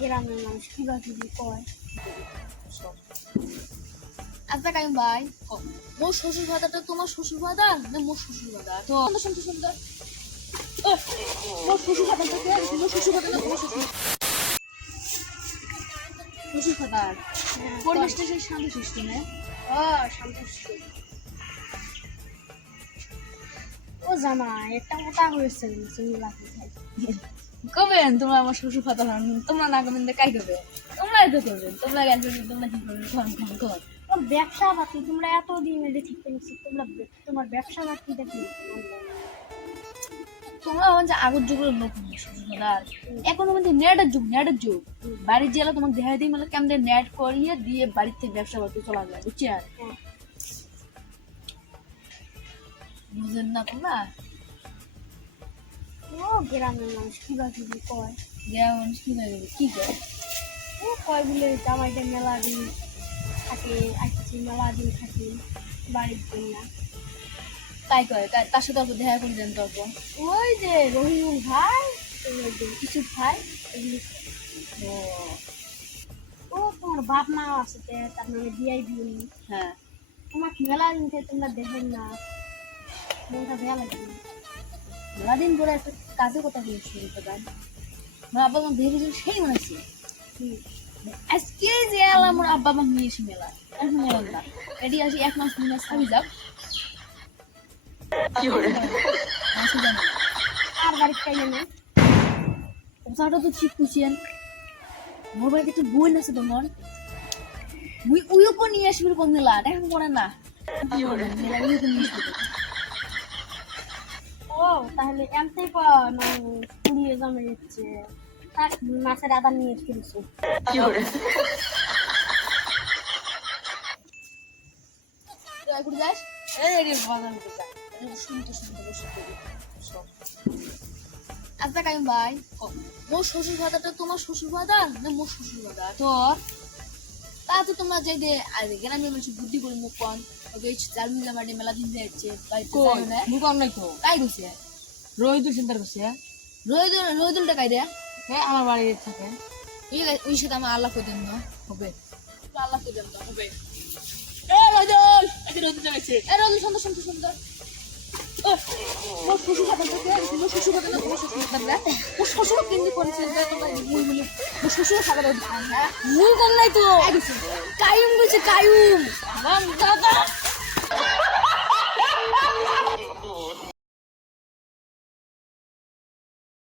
গ্রামের মানুষ কিভাবে কয়। আচ্ছা কাইম ভাই, মোর শ্বশুর ভাতাটা তোমার শ্বশুর ভাতা না মোর শ্বশুর ভাতা? তো সুন্দর সুন্দর মোর শ্বশুর ভাতাটা কে? মোর শ্বশুর ভাতা না তোমার শ্বশুর শ্বশুর ভাতা? পরিবেশটা সেই শান্ত শিষ্ট না? সন্তুষ্ট। ও জামা একটা মোটা হয়েছে কবেন তোমরা আমার শ্বশুর ভাতা হন? তোমরা না করবেন কাই করবে? তোমরাই তো করবেন। তোমরা জ্ঞান করবেন, তোমরা কি করবে? কর ব্যবসা বাতি তোমরা এতদিন এটা ঠিক করেছি, তোমার ব্যবসা বাতি দেখি তোমরা আমার যে আগের যুগের লোক নেই শ্বশুর ভাতার। এখন আমাদের নেটের যুগ। বাড়ির জেলা তোমাকে দেখা দিই মানে কেমন নেট করিয়ে দিয়ে বাড়ির থেকে ব্যবসা করতে চলা যায়, বুঝছেন? বুঝেন না তোমরা? ও গ্রামের মানুষ কিভাবে কয়। যেমন কি করে? ও কয় বলে জামাইটা মেলা দিন থাকে, আসছি মেলা দিন থাকে বাড়ির জন্য। তাই করে তার সাথে অল্প দেখা করে দেন তখন। ওই যে রহিমুল ভাই, কিছু ভাই এগুলি। ও ও তোমার বাপ মা আছে, তার নামে দিয়াই দিন। হ্যাঁ, তোমাকে মেলা দিন থেকে তোমরা দেখেন না, মনটা ভালো লাগে না। মেলাদিন পরে একটা কাজের কথা বলেছি গান। আব্বা আমার ভেবে সেই মনে আছে। আজকে যে এলাম আমার আব্বা আমার নিয়ে এসে মেলা, এখন মেলা না এটি আসি 1 মাস 2 মাস থাকি যাক। আর বাড়ির খাইলে না কথাটা তো ঠিক বুঝছেন। মোর বাড়িতে একটু বই আছে তোমার, উইও করে নিয়ে আসবি কোন মেলা এখন পড়ে না মেলা উইও করে নিয়ে আসবি। ও তাহলে এমতে পুড়িয়ে জমে যাচ্ছে, তার মাছের আদার নিয়ে ফেলছো। তুই যাস শুনতে শুনতে বসে আচ্ছা কাইম ভাই, মোর শ্বশুর ভাতাটা তোমার শ্বশুর ভাতা না মোর শ্বশুর ভাতা? তো তা তো তোমরা যে গ্রামের মানুষ বুদ্ধি করে মুখ কন চাল মিলা মাটি মেলা দিন যাচ্ছে মুখ নাই তো কাই গেছে রহিদুল চিন্তার করছে। রোদুলটা কাই দেয়া হ্যাঁ আমার বাড়ি থাকে। ওই সাথে আমার আল্লাহ করে দেন না হবে আল্লাহ করে দেন না হবে। রহিদুল যাচ্ছে। এ রোদুল সুন্দর সুন্দর সুন্দর মোর শ্বশুর ভাতাটা কে? মোর শ্বশুর ভাতা না তোমার শ্বশুর ভাতা? মোর শ্বশুর কেন্দ্রিক করেছে তোমরা মুই বলি মোর শ্বশুর ভাতা হ্যাঁ মুই কম নাই তো কায়ুম বলছে কায়ুম দাদা